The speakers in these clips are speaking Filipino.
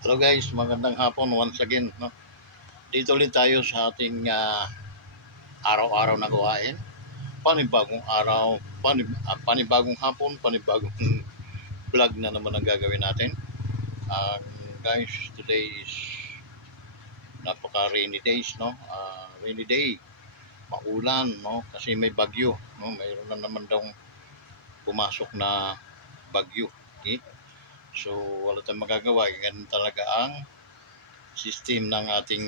Hello guys, magandang hapon once again. No? Dito ulit tayo sa ating araw-araw na gawain. Panibagong araw, panibagong hapon, panibagong vlog na naman ang gagawin natin. Guys, today is napaka-rainy days, no? Rainy day, maulan, no? Kasi may bagyo, no? Mayroon na naman daw pumasok na bagyo. Okay? So, wala tayong magagawa. Ganun talaga ang system ng ating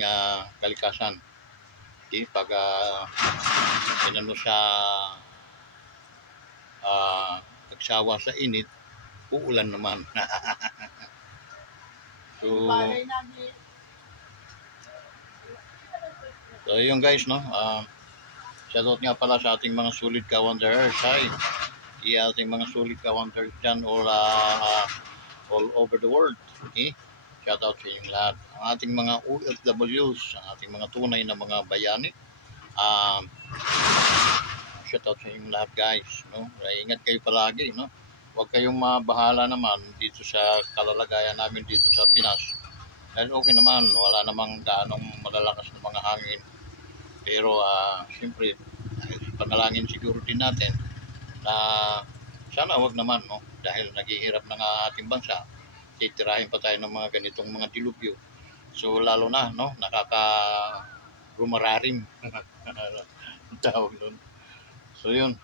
kalikasan. Okay, pag inano siya nagsawa sa init, uulan naman. so yun guys, no? Shoutout nga pala sa ating mga sulit ka-wanderers. Hi! Ating mga sulit ka-wanderers dyan all over the world. Okay? Shoutout sa inyong lahat. Ang ating mga OFWs, ang ating mga tunay na mga bayani. Shoutout sa inyong lahat guys. No? Ingat kayo palagi. No? Huwag kayong mabahala naman dito sa kalalagayan namin dito sa Pinas. Dahil okay naman, wala namang gaanong malalakas na mga hangin. Pero siyempre, panalangin siguro din natin na sana wag naman, no? Dahil naghihirap na nga ating bansa, titirahin pa tayo ng mga ganitong mga dilubyo. So lalo na, no? Rumararim. Tawag doon. So yun.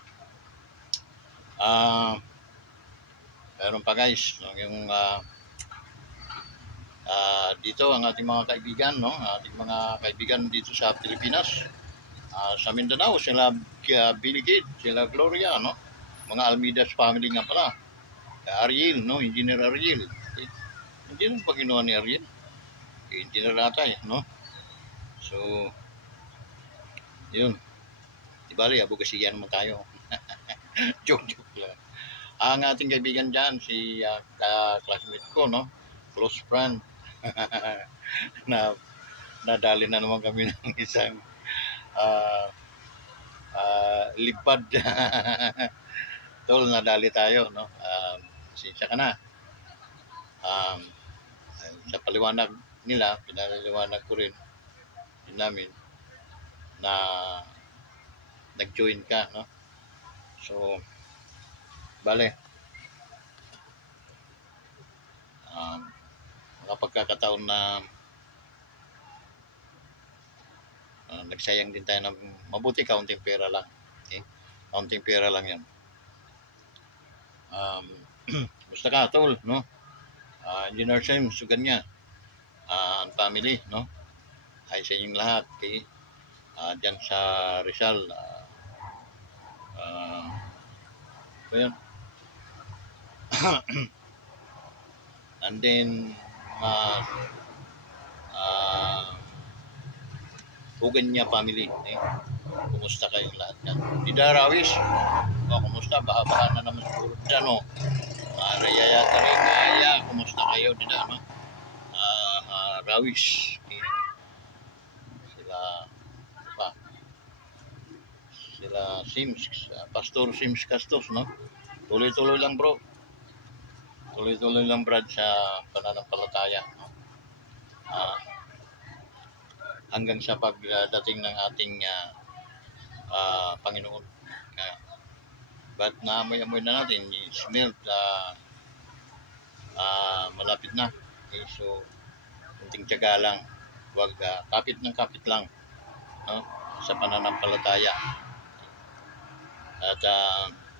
Meron pa guys, yung dito ang ating mga kaibigan, no? Ating mga kaibigan dito sa Pilipinas. Sa Mindanao, sila Billy Kid, sila Gloria, no? Mga Almidas family nga pala. Ariel, no? Engineer Ariel. Hindi naman pa ginawa ni Ariel. Engineer natay, no? So, yun. Dibali, abogasiyan naman tayo. Joke lang. Ang ating kaibigan dyan, si classmate ko, no? Close friend. Nadali na naman kami ng isang lipad. Tol, nadali tayo, no? Sinsya ka na. Sa paliwanag nila, pinaliwanag ko rin din namin na nag-join ka, no? So, bale, mga pagkakataon na nagsayang din tayo ng mabuti, kaunting pera lang. Okay? Kaunting pera lang yan. Gusto ka, tol, no? Engineer Sim, so ganyan. Ang family, no? Ay sa inyong lahat, okay? Diyan sa Rizal. So yun. And then, Ugan niya family. Kumusta kayong lahat yan? Dida Rawis, kumusta? Baha-baha na naman siguro dyan, no? Rayaya Taringaya, kumusta kayo? Dida, no? Rawis. Okay. Sila Sims, Pastor Sims Castos, no? Tuloy-tuloy lang bro. Tuloy-tuloy lang Brad sa pananampalataya, no? Hanggang sa pagdating ng ating Panginoon. But naamoy-amoy na natin, smell malapit na. Okay, so, kunting tiyaga lang. Huwag kapit ng kapit lang, no? Sa pananampalataya. At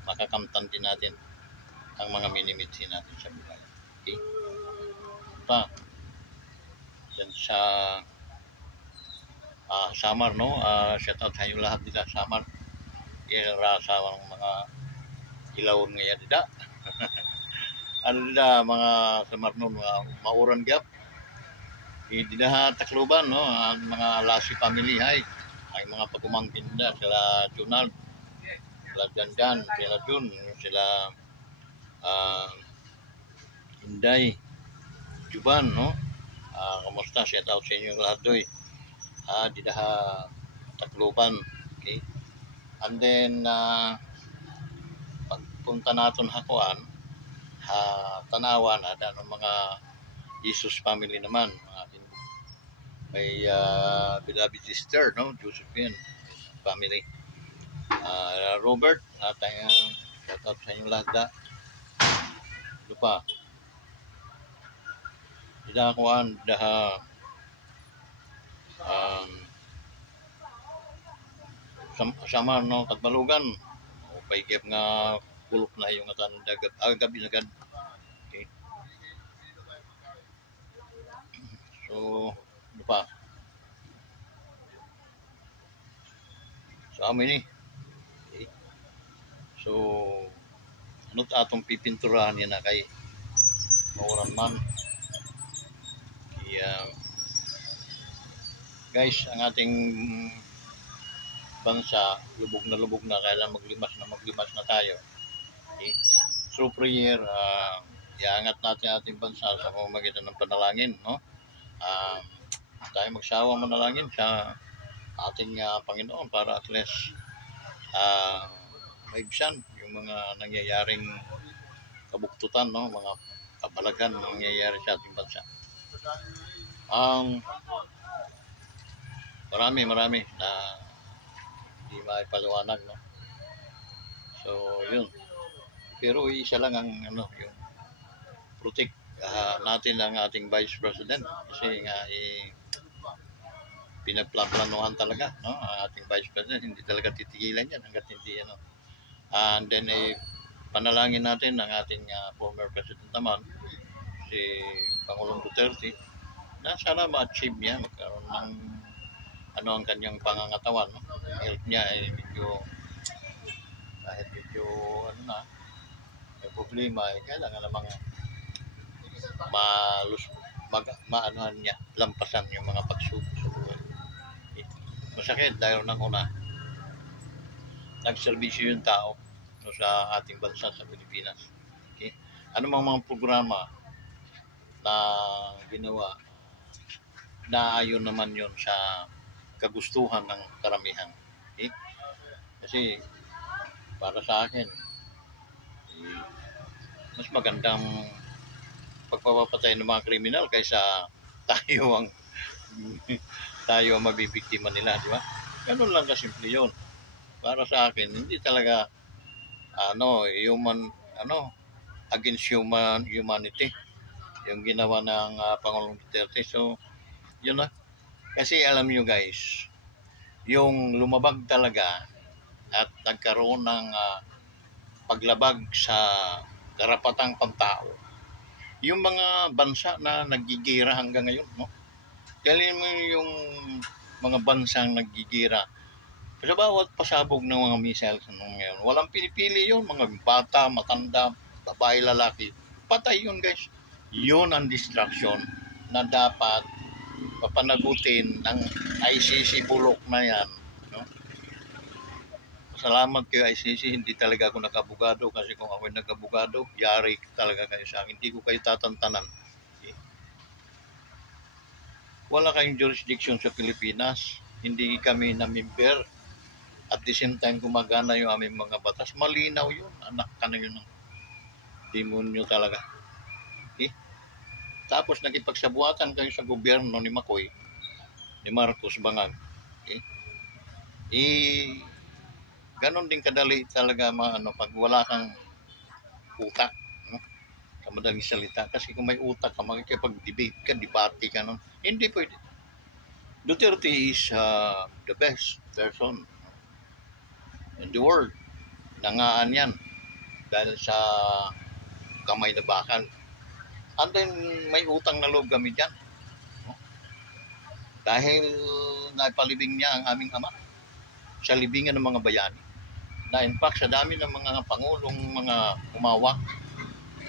makakamtan din natin ang mga minimitsi natin sa buhay. Okay? Pa, yan sa Samar, no? Shout out tayo lahat dito sa Samar. Yan rasa ng mga ilawon ngayon dito. Ano dito, mga Samar no, mga mauran gap. Dito Tacloban, no? Ang mga Lasi family, hay. Ang mga pagumangkin nila, sila Junald, sila Janjan, sila Jun, sila Inday, Juban, no? Kamusta? Shout out sa inyo lahat doy. Dito Tacloban, okay? And then pagpunta natin hakuan, tanawan ada ng mga Jesus family naman, aking may beloved sister, no? Josephine family. Robert, shout out sa inyong lahat da. Ito pa, dinakuan daha um, sama no katbalugan o paigip nga kulok na yung atanong dagat gabi nagad. Okay. So ano pa sa amin okay. So ano atong pipinturahan yan na kay mauran man kaya guys ang ating bansa lubog na kailan maglimas na tayo. Okay? So prayer, iangat natin ating bansa sa pamamagitan ng panalangin, no? Tayo magsawa manalangin sa ating Panginoon para at least maibsan yung mga nangyayaring kabuktutan, no? Mga kabalagan na nangyayari sa ating bansa. Marami na hindi maipaliwanag, no? So yun, pero isa lang ang yung protect natin ang ating Vice President kasi nga pinagplanuhan talaga, no? Ang ating Vice President hindi talaga titigilan yan hangga't hindi and then panalangin natin ang ating former President naman si Pangulong Duterte na sana ma-achieve niya magkaroon ng ang kanyang pangangatawan, no? Health niya ay kahit medyo may problema kailangan namang maanuhan niya, lampasan yung mga pagsubok sa buhay. Okay. Masakit dahil nang una nagserbisyo yung tao, no, sa ating bansa sa Pilipinas. Okay. Ano mga programa na ginawa na ayon naman yon sa kagustuhan ng karamihan. Okay? Kasi para sa akin mas magandang pagpapatay ng mga kriminal kaysa tayo ang mabibiktima nila, di ba? Ganun lang kasimple yun. Para sa akin, hindi talaga against humanity yung ginawa ng Pangulong Duterte. So, yun na. Kasi alam nyo guys, yung lumabag talaga at nagkaroon ng paglabag sa karapatang pantao, yung mga bansa na nagigira hanggang ngayon, no? Kaya mo yung mga bansang nagigira sa bawat pasabog ng mga missiles ngayon, walang pinipili yun, mga bata, matanda, babae, lalaki, patay yun guys. Yun ang distraction na dapat papanagutin ng ICC bulok na yan, no? Salamat kayo ICC, hindi talaga ako nag-abogado kasi kung ako nag-abogado, yari talaga kayo sa akin, hindi ko kayo tatantanan. Okay? Wala kayong jurisdiction sa Pilipinas, hindi kami na member, at the same time gumagana yung aming mga batas, malinaw yun, anak ka na yun ng demonyo talaga. Okay? Tapos nakipagsabuatan kayo sa gobyerno ni Makoy, ni Marcos Bangag. Okay? Ganon din kadali talaga pag wala kang utak, no? Sa madaling salita. Kasi kung may utak ka, makikipag-debate ka, debate ka, no? Hindi pwede. Duterte is the best person in the world. Nangaan yan dahil sa kamay na bakal. And then may utang na loob kami dyan, no? Dahil naipalibing niya ang aming ama sa libingan ng mga bayani, na in fact sa dami ng mga pangulong mga umawak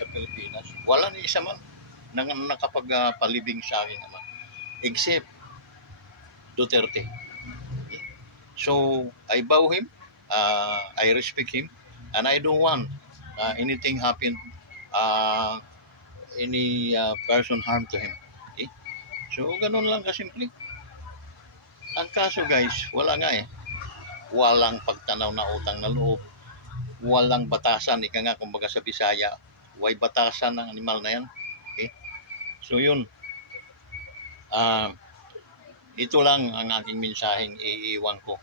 sa Pilipinas, wala ni isa man nang nakapagpalibing sa aking ama except Duterte. So I bow him, I respect him, and I don't want anything happen, any person harm to him. Okay? So ganun lang kasimple. Ang kaso guys, wala nga walang pagtanaw na utang na loob, walang batasan, ika nga kumbaga sa Bisaya, way batasan ng animal na yan. Okay? So yun, ah ito lang ang aking mensaheng iiwan ko.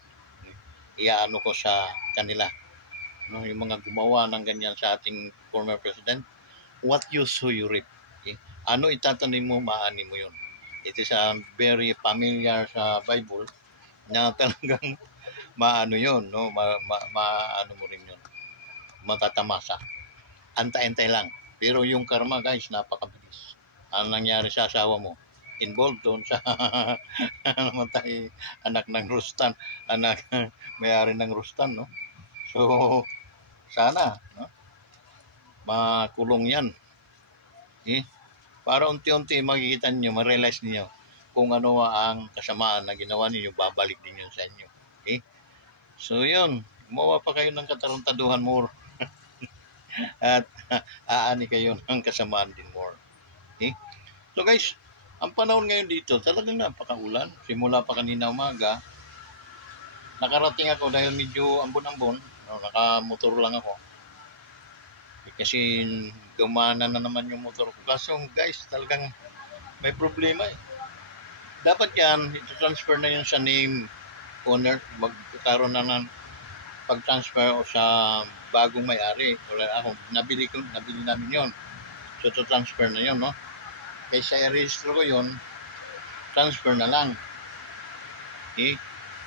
Iaano ko sa kanila. No, yung mga gumawa ng ganyan sa ating former president, what you sow you reap. Okay? Ano itatanim mo, maani mo yun. It is very familiar sa Bible na talagang maano yun, no? Maano mo rin yun. Matatamasa. Antay-antay lang. Pero yung karma, guys, napakabilis. Ang nangyari sa asawa mo, involved doon sa namatay anak ng Rustan, anak may-ari ng Rustan, no? So, sana, no? Makulong yan. Eh? Para unti-unti makikita niyo, ma-realize niyo kung ano ang kasamaan na ginawa niyo, babalik din yun sa inyo. Okay? So, yun. Gumawa pa kayo ng katarantaduhan more. At aani kayo ng kasamaan din more. Okay? So guys, ang panahon ngayon dito talagang napakaulan. Simula pa kanina umaga, nakarating ako dahil medyo ambon-ambon. Nakamotor lang ako. Kasi gumana na naman yung motor ko. Kaso guys, talagang may problema eh. Dapat yan, ito-transfer na yun sa name owner. Magkakaroon na ng pag-transfer o sa bagong may-ari. Wala ako, nabili namin yun. So, ito-transfer na yun, no? Kaysa i-register ko yun, transfer na lang. Okay?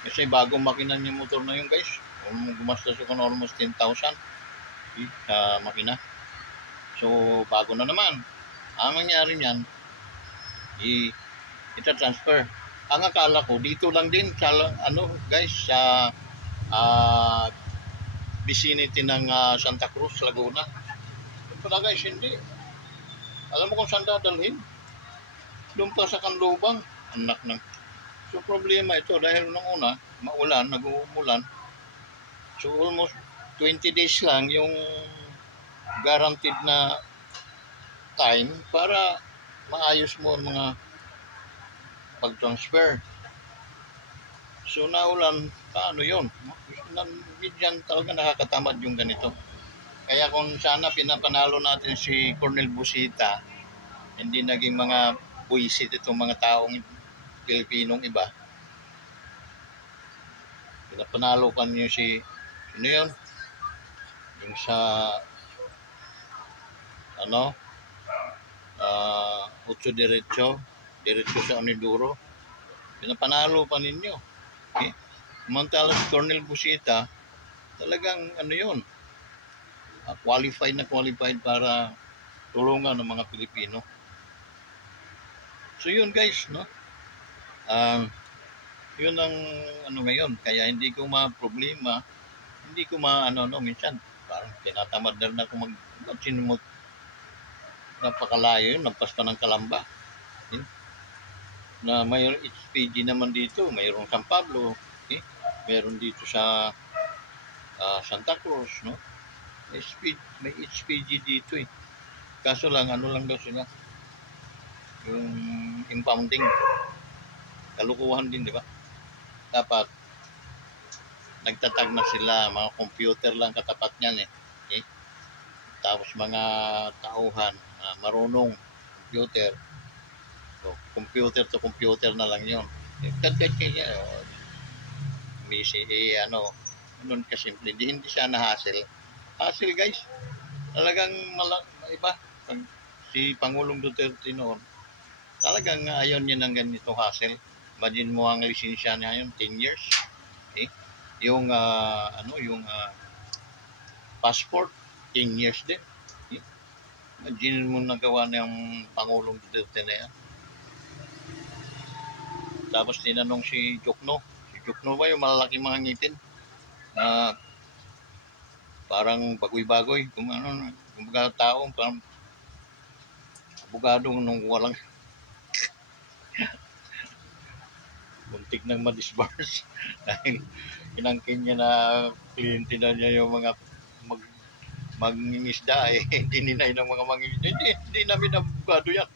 Kasi bagong makina yung motor na yun, guys. Gumastos ako na almost 10,000 sa makina. So, bago na naman. Ang mangyari niyan, ita-transfer. Ang akala ko, dito lang din, sa, guys, sa vicinity ng Santa Cruz, Laguna. Pala guys, hindi. Alam mo kung saan dadalhin? Doon pa sa Kanlubang. Anak ng... So, problema ito dahil nung una, maulan, nag-uumulan. So, almost 20 days lang yung guaranteed na time para maayos mo ang mga pag-transfer. So, naulan, paano yun? Bigyan talaga nakakatamad yung ganito. Kaya kung sana pinapanalo natin si Colonel Busita, hindi naging mga buwisit itong mga taong Pilipinong iba. Pinapanalo kan nyo si, sino yun? Yung sa, Ocho Diretso sa Oniduro. Pinapanalo pa ninyo. Okay? Samantala si Colonel Busita, talagang yun, qualified para tulungan ng mga Pilipino. So yun guys, no? Yun ang ngayon, kaya hindi ko ma-problema, hindi ko minsan parang tinatamad na ako mag-sinumot. Napakalayo yun, lampas pa ng Kalamba. Okay? Na may HPG naman dito, mayroong San Pablo, okay? Mayroon dito sa Santa Cruz, no? May HPG dito eh. Kaso lang, lang daw sila. Yung impounding. Kalukuhan din, di ba? Dapat, nagtatag na sila, mga computer lang katapat niyan eh. Okay? Tapos mga tauhan, marunong computer. So, computer to computer na lang yun. Kadkad kaya, nun kasimple. Hindi siya na-hassle. Hassle guys. Talagang iba. Si Pangulong Duterte noon, talagang ayaw niya ng ganito hassle. Imagine mo ang lisensya niya yun, 10 years. Okay? Yung, passport, 10 years din. Okay? Imagine mo nagawa ng Pangulong Duterte na yan. Tapos tinanong si Jokno. Si Jokno ba yung malalaking mga ngipin? Parang bagoy-bagoy. Kumbaga taong parang abogadong nung walang buntik ng ma-disbarge dahil kinangkin niya na kliyente na niya yung mga mangingisda eh. Hindi ninay ng mga mangingisda. Hindi namin abogado yan.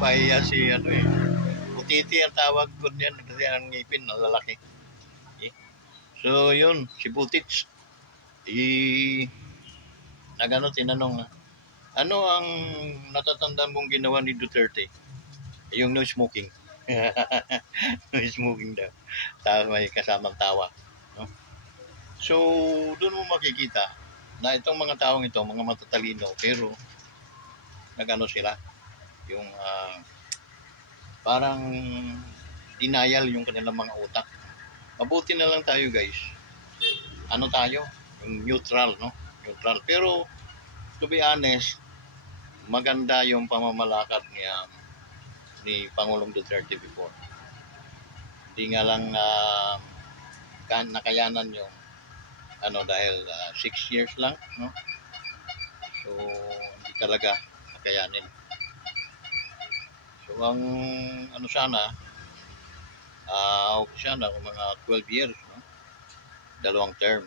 Pahiya si Butiti ang tawag ko niyan kasi ang ngipin na lalaki. Okay? So yun, si Butits tinanong Ano ang natatandaan mong ginawa ni Duterte? Yung no smoking. No smoking daw. Tapos may kasamang tawa. No? So, doon mo makikita na itong mga taong ito, mga matatalino, pero nagano sila, yung parang denial yung kanilang mga utak. Mabuti na lang tayo guys. Ano tayo? Yung neutral, no? Neutral. Pero, to be honest, maganda yung pamamalakad ni Pangulong Duterte before. Hindi nga lang nakayanan yung dahil 6 years lang, no? So, hindi talaga nakayanin. So, ang sana, sana kung mga 12 years, no? Dalawang term.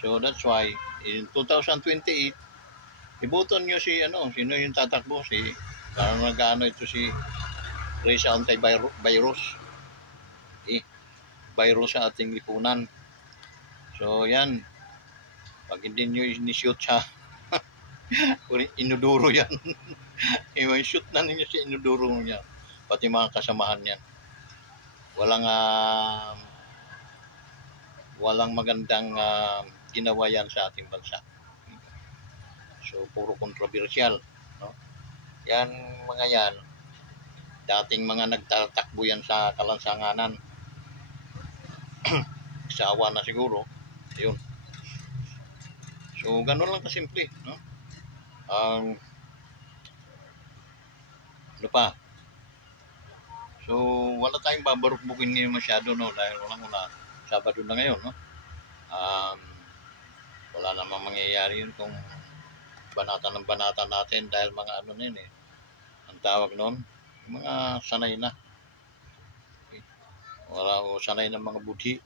So, that's why, in 2028, iboton nyo sino yung tatakbo? Parang nag-ano ito si Reza Anti-Virus. Virus sa ating lipunan. So, yan. Pag hindi nyo in-shoot siya, inuduro yan. Yung shoot na ninyo si inuduro niya. Pati mga kasamahan niyan. Walang magandang ginawa yan sa ating bansa. So, puro kontrobersyal. No? Yan, mga yan, dating mga nagtatakbo yan sa kalansanganan. Sawa na siguro. Yun. So, ganun lang kasimple. No? Ano pa? So, wala tayong babarukbukin ngayon masyado, no? Dahil walang Sabado na ngayon, no? Wala namang mangyayari yun kung banata ng banata natin dahil mga na yun eh. Ang tawag noon, mga sanay na. Wala ko sanay ng mga budhi.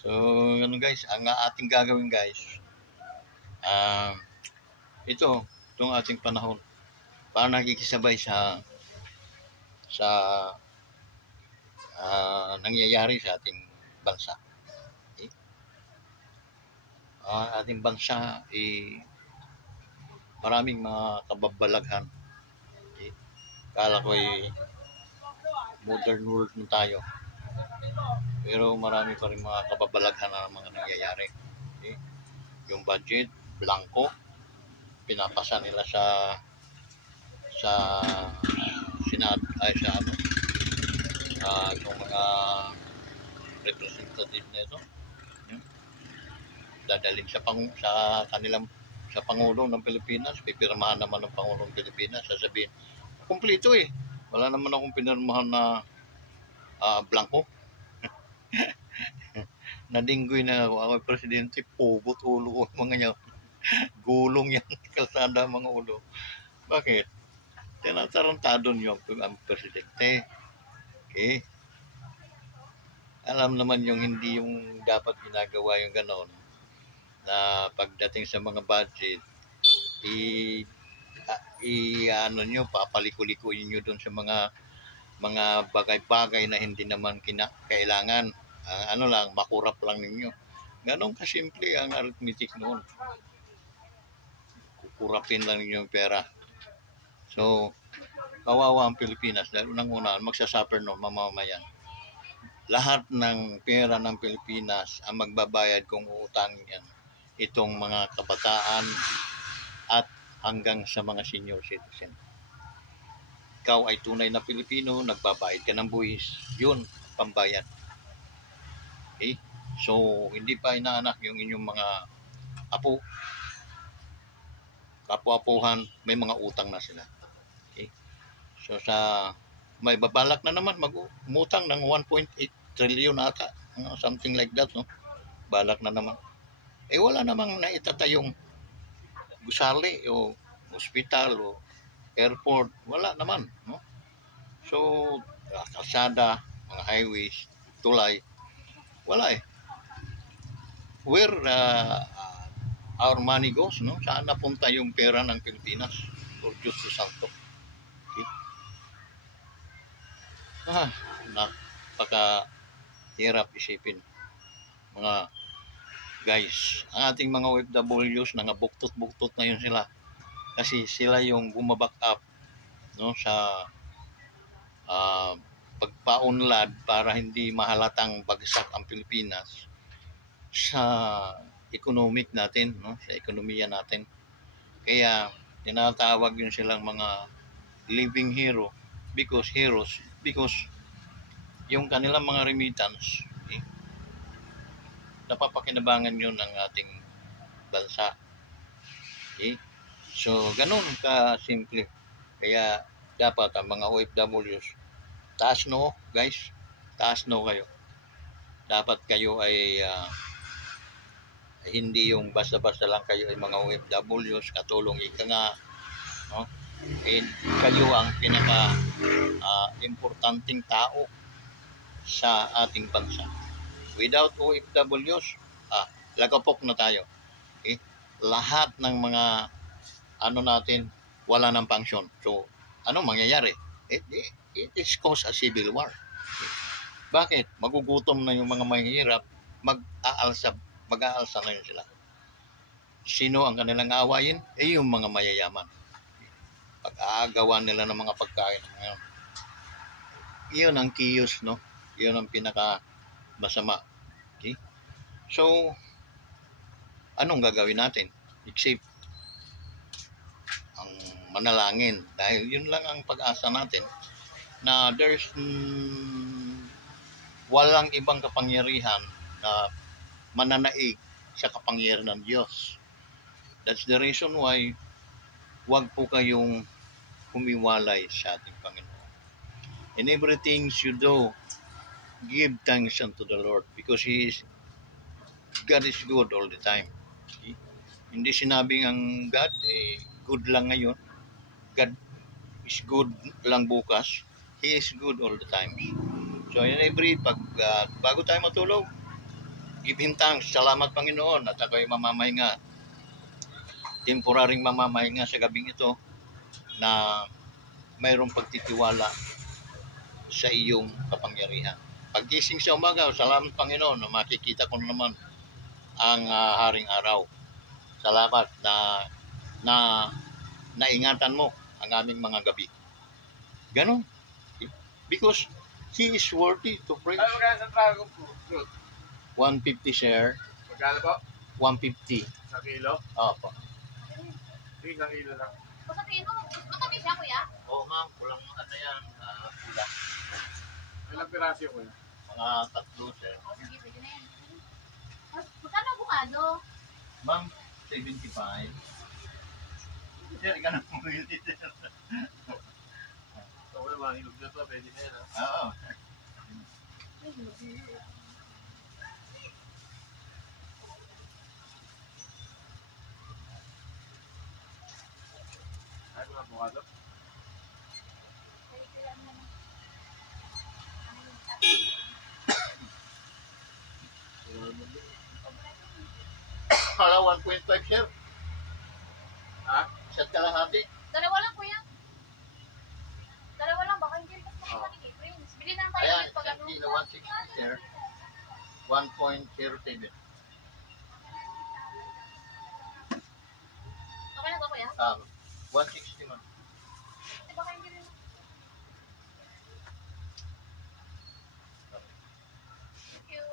So, guys, ang ating gagawin guys, itong ating panahon, paano nakikisabay sa nangyayari sa ating bansa. Okay? Ating bansa maraming mga kababalaghan. Okay? Kala ko modern world na tayo. Pero marami pa rin mga kababalaghan na mga nangyayari. Okay? Yung budget, blanco, pinapasa nila sa Senado, yung mga representative nito. Dadalhin sa Pangulo ng Pilipinas, pipirmahan naman ng Pangulong Pilipinas, sasabihin, kumpleto eh. Wala naman akong pinirmahan na blanco. Nadinggoy na ako, presidente, pubot ulo ko mga nyo. Gulong yan, kalsada mga ulo. Bakit? Tinatarantado nyo ang presidente. Okay? Alam naman hindi yung dapat ginagawa yung gano'n na pagdating sa mga budget, nyo, papaliko-likuin nyo doon sa mga bagay-bagay na hindi naman kailangan. Lang, makurap lang ninyo. Ganon kasimple ang arithmetic noon. Kukurapin lang ninyo yung pera. So, kawawa ang Pilipinas dahil unang-una, magsasuffer no, mamamayan. Lahat ng pera ng Pilipinas ang magbabayad kung uutangin yan. Itong mga kabataan at hanggang sa mga senior citizen. Ikaw ay tunay na Pilipino, nagbabayad ka ng buwis, yun, pambayad. Okay? So, hindi pa inaanak yung inyong mga apo, kapwa-apuhan, may mga utang na sila. Okay? So, may babalak na naman mag-umutang ng 1.8 trillion ata, something like that, no? Balak na naman. Wala namang naitatayong gusali o hospital o airport, wala naman, no? So, kalsada, mga highways, tulay, wala eh. Where our money goes, no? Saan napunta yung pera ng Pilipinas? Or Diyos do Santo. Okay? Napaka hirap isipin. Mga guys, ang ating mga OFWs, nangabuktot-buktot na yun sila. Kasi sila yung bumaback up, no, sa pagpaunlad para hindi mahalatang bagsak ang Pilipinas sa economic natin, no, sa ekonomiya natin. Kaya tinatawag yun silang mga living hero because yung kanilang mga remittance, napapakinabangan yun ng ating bansa. Okay? So, ganun ka-simple. Kaya, dapat ang mga OFWs, taas no, guys. Taas no kayo. Dapat kayo ay hindi yung basta-basta lang kayo ay mga OFWs, katulong ika nga, no? And kayo ang pinaka importanteng tao sa ating bansa. Without OFWs, lagapok na tayo. Okay? Lahat ng mga natin, wala ng function. So, ano mangyayari? It is cause a civil war. Okay? Bakit? Magugutom na yung mga mahihirap, mag-aalsa na yun sila. Sino ang kanilang aawayin? Yung mga mayayaman. Pag-aagawan nila ng mga pagkain ngayon. Iyon ang kiyos, no? Iyon ang pinaka masama. Okay? So, anong gagawin natin? Except ang manalangin. Dahil yun lang ang pag-asa natin na there's walang ibang kapangyarihan na mananaig sa kapangyarihan ng Diyos. That's the reason why huwag po kayong humiwalay sa ating Panginoon. In everything you do, give thanks unto the Lord because God is good all the time. Okay? Hindi sinabing ang God good lang ngayon. God is good lang bukas. He is good all the time. So in every bago tayo matulog, give Him thanks. Salamat Panginoon at ako'y mamamahinga. Temporaring mamamahinga sa gabing ito na mayroong pagtitiwala sa iyong kapangyarihan. Paggising sa umaga, salamat Panginoon na makikita ko naman ang haring araw. Salamat na naingatan mo ang aming mga gabi. Ganon. Because He is worthy to praise. Ano magkano sa trago po? 150 share. Magkano po? 150. Sa kilo? Opo. Hindi, sa kilo lang. Sa kilo? Matamis siya, kuya? Oo ma'am, kulang yan, pula. Ilang piraso ko yun? Mga 3 sir. O, sige, pwede na yan. Magkano bukado? Ma'am, 75. Sir, ikaw na pumili sir. So, wala mga hilog na to, pwede na yan ha? Oo. Ay, mga bukado. Para 1.5 sir. Ha? Isa't kalahati. Dalawa lang, kuya. Dalawa lang, baka hindi rin kasi makakanig eh, friends. Bili na lang tayo Ayan, ulit pag ano. kilo 160 sir. 1.07. Okay na ba, kuya? 160 man. Kasi baka hindi rin. Thank you.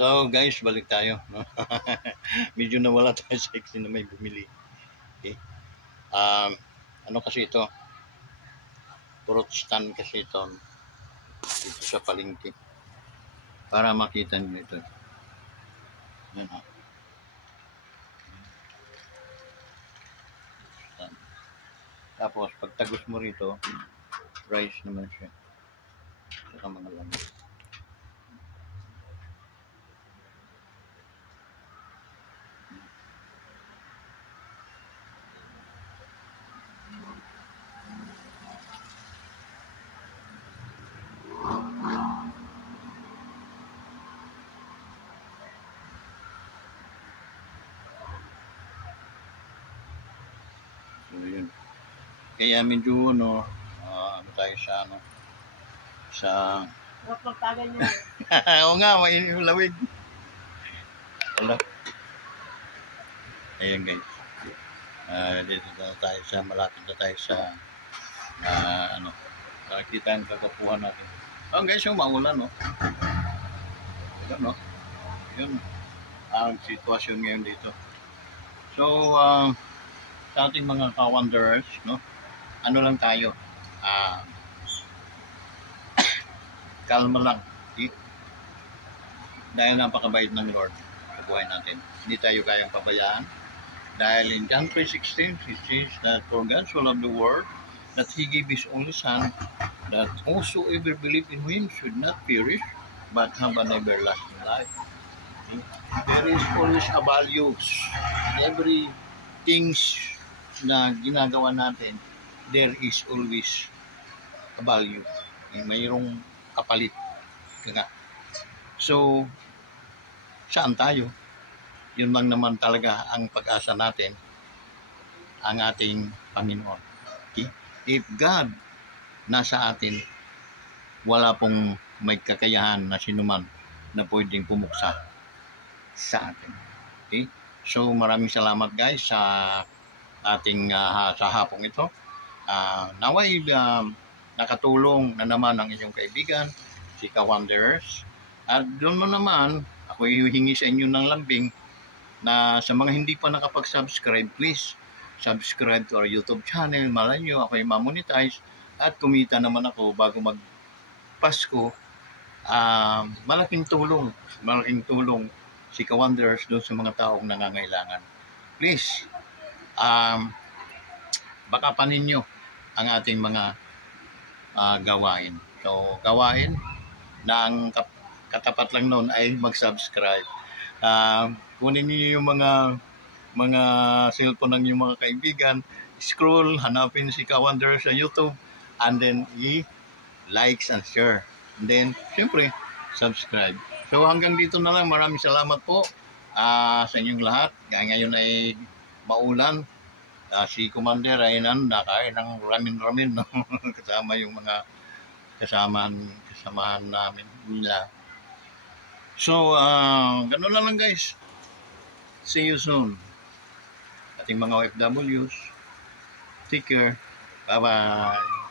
So guys, balik tayo. No? Medyo nawala tayo sa na may bumili. Okay. Ano kasi ito? Fruit stand kasi ito. Dito sa palengke. Para makita nyo ito. Yan ha. Tapos pag tagos mo rito, rice naman siya. sa mga lamig. So yun. Kaya medyo ano tayo sa sa Huwag magtagal niya. oo nga, may lamig. Wala. Ayan guys. Dito na tayo sa malapit na tayo sa nakikita ang kakapuhan natin. Guys, yung maulan Ayan Yun ang sitwasyon ngayon dito. So sa ating mga ka-wanderers, ano lang tayo, kalma lang. Dahil napakabait ng Lord sa buhay natin. Hindi tayo kayang pabayaan. Dahil in John 3:16, it says that for God so loved the world that He gave His only Son, that whosoever believe in Him should not perish, but have an everlasting life. There is always a value. Every things na ginagawa natin, there is always a value. Mayroong kapalit. So, saan tayo? Yun lang naman talaga ang pag-asa natin, ang ating Panginoon. Okay? If God nasa atin, wala pong may kakayahan na sinuman na pwedeng pumuksa sa atin. Okay? So, maraming salamat guys sa ating sa hapong ito. Naway nakatulong na naman ang inyong kaibigan, si Ka-Wanderers. At doon mo naman, ako hihingi sa inyo ng lambing na sa mga hindi pa nakapag-subscribe, please subscribe to our YouTube channel. Malay nyo, ako ay mamonetize at kumita naman ako bago mag-Pasko. Malaking tulong si Ka-Wanderers doon sa mga taong nangangailangan. Please, baka ninyo ang ating mga gawain. So, gawain na ang katapat lang noon ay mag-subscribe. Kunin niyo yung mga cellphone ng yung mga kaibigan, scroll, hanapin si Ka-Wanderers sa YouTube, and then i-likes and share. And then, syempre, subscribe. So hanggang dito na lang. Maraming salamat po sa inyong lahat. Kaya ngayon ay maulan. Si Commander ay nakain ng ramin-ramin. Kasama yung mga kasamahan namin nila. So, ganun na lang guys. See you soon. Ating mga OFWs. Take care. Bye-bye.